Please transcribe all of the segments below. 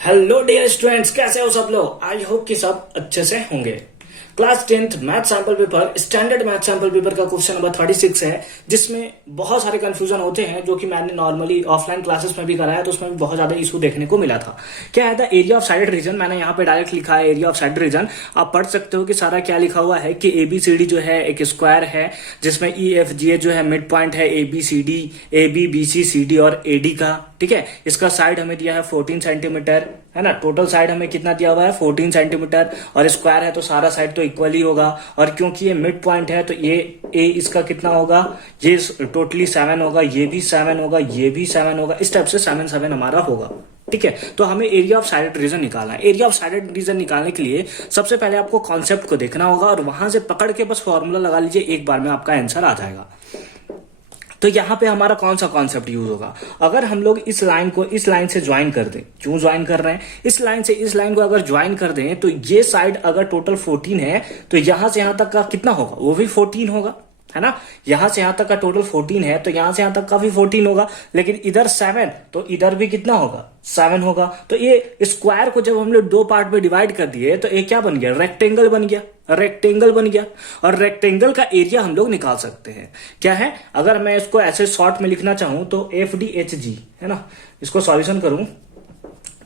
Hello dear students, कैसे हो सब लोग। आई होप कि सब अच्छे से होंगे। Class 10th math sample paper, standard math sample paper का क्वेश्चन नंबर 36 है, जिसमें बहुत सारे कंफ्यूजन होते हैं, जो कि मैंने नॉर्मली ऑफलाइन क्लासेस में भी कराया तो उसमें भी बहुत ज्यादा इशू देखने को मिला था। क्या है the area of shaded region. मैंने यहाँ पे डायरेक्ट लिखा है एरिया ऑफ साइडेड रीजन। आप पढ़ सकते हो कि सारा क्या लिखा हुआ है कि ABCD जो है एक स्क्वायर है, जिसमें EFGH जो है मिड पॉइंट है ABCD, AB BC CD और AD का। ठीक है, इसका साइड हमें दिया है 14 सेंटीमीटर, है ना। टोटल साइड हमें कितना दिया हुआ है 14 सेंटीमीटर, और स्क्वायर है तो सारा साइड तो इक्वली होगा। और क्योंकि ये मिड पॉइंट है तो ये इसका कितना होगा, ये टोटली 7 होगा, ये भी 7 होगा, ये भी 7 होगा। इस टाइप से 7 7 हमारा होगा। ठीक है, तो हमें एरिया ऑफ साइडेड रीजन निकालना है। एरिया ऑफ साइडेड रीजन निकालने के लिए सबसे पहले आपको कॉन्सेप्ट को देखना होगा और वहां से पकड़ के बस फॉर्मूला लगा लीजिए, एक बार में आपका आंसर आ जाएगा। तो यहां पे हमारा कौन सा कॉन्सेप्ट यूज होगा, अगर हम लोग इस लाइन को इस लाइन से ज्वाइन कर दें। क्यों ज्वाइन कर रहे हैं, इस लाइन से इस लाइन को अगर ज्वाइन कर दें तो ये साइड अगर टोटल 14 है तो यहां से यहां तक का कितना होगा, वो भी 14 होगा, है ना। यहां से यहां तक का टोटल 14 है तो यहां से यहां तक का भी 14 होगा, लेकिन इधर 7 तो इधर भी कितना होगा, 7 होगा। तो ये स्क्वायर को जब हम लोग दो पार्ट में डिवाइड कर दिए तो ये क्या बन गया, रेक्टेंगल बन गया, रेक्टेंगल बन गया। और रेक्टेंगल का एरिया हम लोग निकाल सकते हैं। क्या है, अगर मैं इसको ऐसे शॉर्ट में लिखना चाहूं तो FDHG, है ना। इसको सॉल्यूशन करूं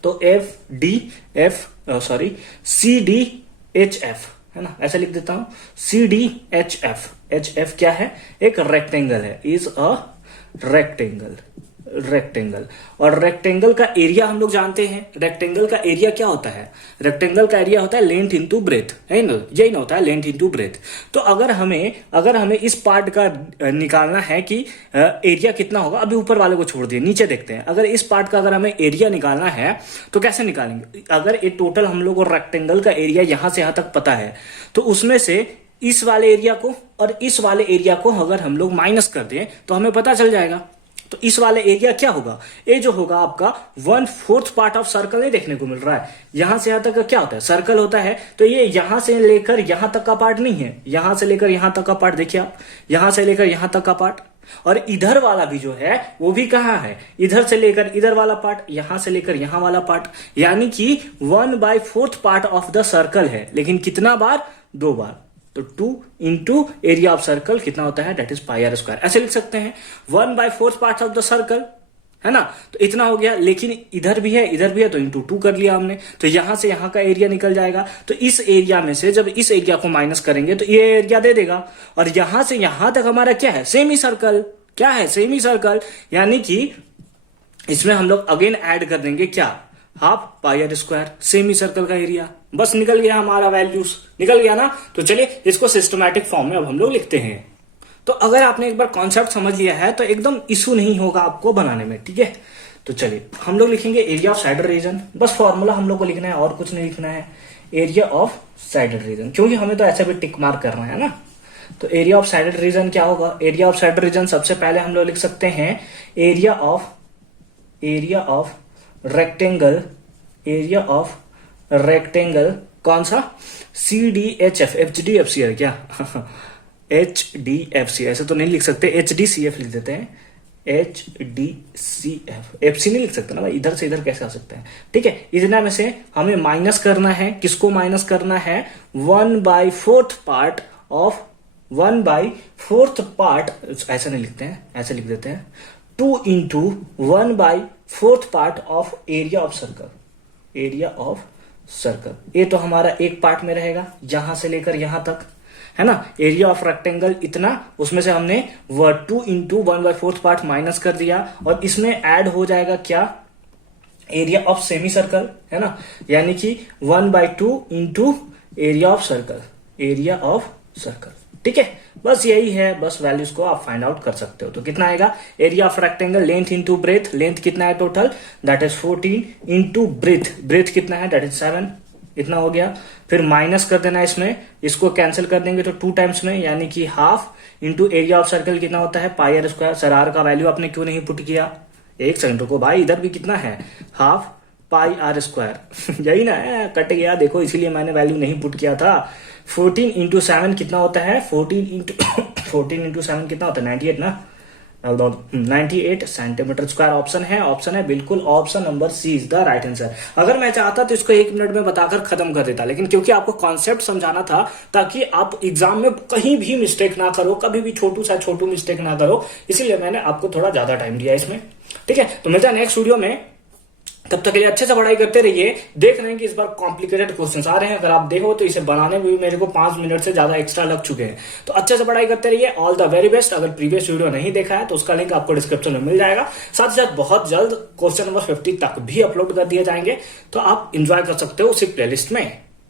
तो CDHF, है ना, ऐसा लिख देता हूं CDHF। HF क्या है, एक रेक्टेंगल है, इज अ रेक्टेंगल, रेक्टेंगल। और रेक्टेंगल का एरिया हम लोग जानते हैं। रेक्टेंगल का एरिया क्या होता है, रेक्टेंगल का एरिया होता है लेंथ इंटू ब्रेथ, है ना, यही ना होता है, लेंथ इंटू ब्रेथ। तो अगर हमें इस पार्ट का निकालना है कि एरिया कितना होगा, अभी ऊपर वाले को छोड़ दिए, नीचे देखते हैं। अगर इस पार्ट का अगर हमें एरिया निकालना है तो कैसे निकालेंगे, अगर ये टोटल हम लोग को रेक्टेंगल का एरिया यहां से यहां तक पता है तो उसमें से इस वाले एरिया को और इस वाले एरिया को अगर हम लोग माइनस कर दें तो हमें पता चल जाएगा। तो इस वाले एरिया क्या होगा, ये जो होगा आपका 1/4 पार्ट ऑफ सर्कल नहीं देखने को मिल रहा है। यहां से यहां तक का क्या होता है, सर्कल होता है, तो ये यहां से लेकर यहां तक का पार्ट नहीं है, यहां से लेकर यहां तक का पार्ट देखिए आप, यहां से लेकर यहां तक का पार्ट। और इधर वाला भी जो है वो भी कहां है, इधर से लेकर इधर वाला पार्ट, यहां से लेकर यहां वाला पार्ट, यानी कि 1/4 पार्ट ऑफ द सर्कल है, लेकिन कितना बार, 2 बार। तो 2 इंटू एरिया ऑफ सर्कल कितना होता है, दैट इज पाई स्क्वायर। ऐसे लिख सकते हैं 1/4 पार्ट ऑफ द सर्कल, है ना। तो इतना हो गया, लेकिन इधर भी है इधर भी है तो इंटू 2 कर लिया हमने, तो यहां से यहां का एरिया निकल जाएगा। तो इस एरिया में से जब इस एरिया को माइनस करेंगे तो ये एरिया दे देगा। और यहां से यहां तक हमारा क्या है, सेमी सर्कल। क्या है, सेमी सर्कल, यानी कि इसमें हम लोग अगेन ऐड कर देंगे क्या, half pi square, semi circle का एरिया। बस निकल गया हमारा वैल्यूज, निकल गया ना। तो चलिए इसको सिस्टमैटिक फॉर्म में अब हम लोग लिखते हैं। तो अगर आपने एक बार कॉन्सेप्ट समझ लिया है तो एकदम इशू नहीं होगा आपको बनाने में, ठीक है। तो चलिए हम लोग लिखेंगे एरिया ऑफ साइडेड रीजन। बस फॉर्मूला हम लोग को लिखना है और कुछ नहीं लिखना है, एरिया ऑफ साइडेड रीजन, क्योंकि हमें तो ऐसे भी टिक मार्क करना है ना। तो एरिया ऑफ साइडेड रीजन क्या होगा, एरिया ऑफ साइडेड रीजन सबसे पहले हम लोग लिख सकते हैं area of rectangle, area of rectangle कौन सा, CDHF, FGDFC है क्या HDFC, ऐसे तो नहीं लिख सकते, HDCF लिख देते हैं, HDCF, FC नहीं लिख सकते ना भाई, इधर से इधर कैसे आ सकता है। ठीक है, इतना में से हमें माइनस करना है, किसको माइनस करना है, 1/4 पार्ट ऑफ 1/4 पार्ट, ऐसा नहीं लिखते हैं, ऐसे लिख देते हैं 2 into 1/4 part of area of circle, area of circle. ये तो हमारा एक पार्ट में रहेगा, यहां से लेकर यहां तक, है ना। एरिया ऑफ रेक्टेंगल इतना, उसमें से हमने 2 इंटू 1/4 पार्ट माइनस कर दिया, और इसमें ऐड हो जाएगा क्या, एरिया ऑफ सेमी सर्कल, है ना, यानी कि 1/2 into area of circle, area of circle. ठीक है, बस यही है, बस वैल्यूज को आप फाइंड आउट कर सकते हो। तो कितना आएगा, area of rectangle length into breadth, length कितना है total, that is 14 into breadth, breadth कितना है, दैट इज 7, इतना हो गया। फिर माइनस कर देना इसमें, इसको कैंसिल कर देंगे तो 2 टाइम्स में, यानी कि half into area of circle कितना होता है, पाई स्क्वायर। सर आर का वैल्यू आपने क्यों नहीं पुट किया, एक सेकंड रुको भाई, इधर भी कितना है, हाफ पाई आर स्क्वायर यही ना है, कट गया देखो, इसीलिए मैंने वैल्यू नहीं पुट किया था। 14 इंटू 7 कितना होता है, 14 इंटू 7 कितना होता है, 98 ना, 98 सेंटीमीटर स्क्वायर ऑप्शन है बिल्कुल, option number C is the right answer. अगर मैं चाहता तो इसको 1 मिनट में बताकर खत्म कर देता, लेकिन क्योंकि आपको कॉन्सेप्ट समझाना था ताकि आप एग्जाम में कहीं भी मिस्टेक ना करो, कभी भी छोटू मिस्टेक ना करो, इसीलिए मैंने आपको थोड़ा ज्यादा टाइम दिया इसमें। ठीक है, तो मिलता है नेक्स्ट वीडियो में, तब तक के लिए अच्छे से पढ़ाई करते रहिए। देख रहे हैं कि इस बार कॉम्प्लिकेटेड क्वेश्चंस आ रहे हैं, अगर आप देखो तो इसे बनाने में भी मेरे को 5 मिनट से ज्यादा एक्स्ट्रा लग चुके हैं, तो अच्छे से पढ़ाई करते रहिए। All the very best. अगर प्रीवियस वीडियो नहीं देखा है तो उसका लिंक आपको डिस्क्रिप्शन में मिल जाएगा, साथ ही साथ बहुत जल्द क्वेश्चन नंबर 50 तक भी अपलोड कर दिए जाएंगे, तो आप इंजॉय कर सकते हो उसी प्लेलिस्ट में।